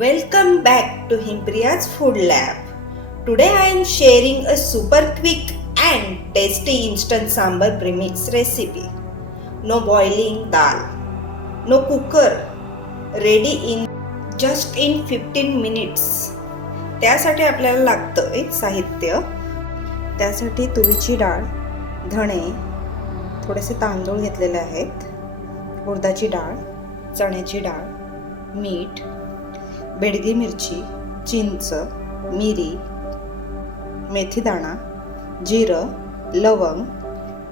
Welcome back to Himpriya's Food Lab. Today I am sharing a super quick and tasty instant sambar premix recipe. No boiling dal, no cooker, ready in just in 15 minutes. त्यासाठी आपल्याला लागतंय साहित्य. त्यासाठी तुरीची डाळ, धणे, थोडेसे तांदूळ घेतलेले आहेत, उडदाची डाळ, चण्याची डाळ, मीठ, बेडगी मिरची, चिंच, मिरी, मेथीदाणा, जिरं, लवंग,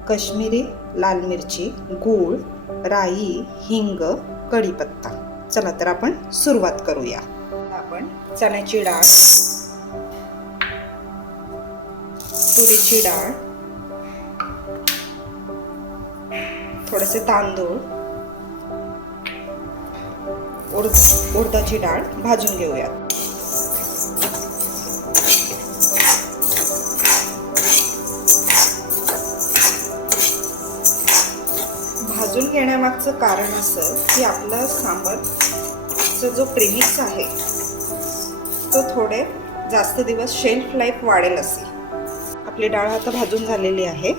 काश्मीरी लाल मिरची, गूळ, राई, हिंग, कढीपत्ता. चला तर आपण सुरुवात करूया. आपण चण्याची डाळ, तुरीची डाळ, थोडेसे तांदूळ, उडदाची डाळ भाजून घेऊयात. भाजून घेण्यामागचं कारण असं की आपला सांबारचा जो प्रेमिक्स आहे तो थोडे जास्त दिवस शेल्फ लाईफ वाढेल असे. आपली डाळ आता भाजून झालेली आहे.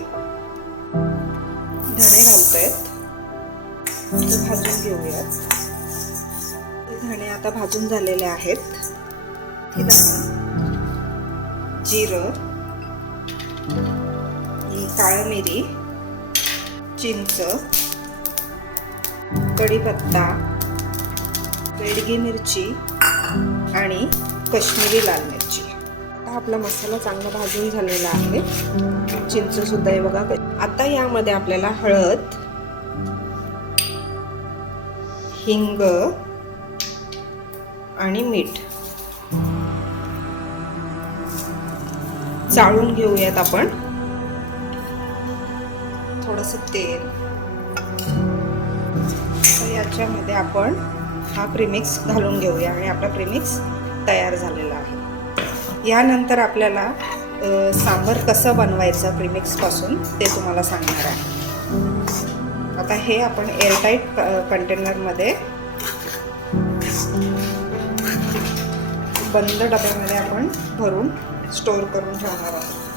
धणे घालतोयत, ते भाजून घेऊयात. धणे आता भाजून झालेले आहेत. जिरं, काळी मिरी, चिंच, कढीपत्ता, बेडगी मिरची आणि काश्मीरी लाल मिरची. आता आपला मसाला चांगला भाजून झालेला आहे. चिंच सुद्धा आहे बघा. आता यामध्ये आपल्याला हळद, हिंग आणि मीठ चाळून घेऊयात. आपण थोडस तेल, तर याच्यामध्ये आपण हा प्रीमिक्स घालून घेऊया आणि आपला प्रीमिक्स तयार झालेला आहे. यानंतर आपल्याला सांबार कसं बनवायचं प्रीमिक्स पासून ते तुम्हाला सांगणार आहे. आता हे आपण एअरटाईट कंटेनरमध्ये बंद डब्यामध्ये आपण भरून स्टोअर करून ठेवणार आहोत.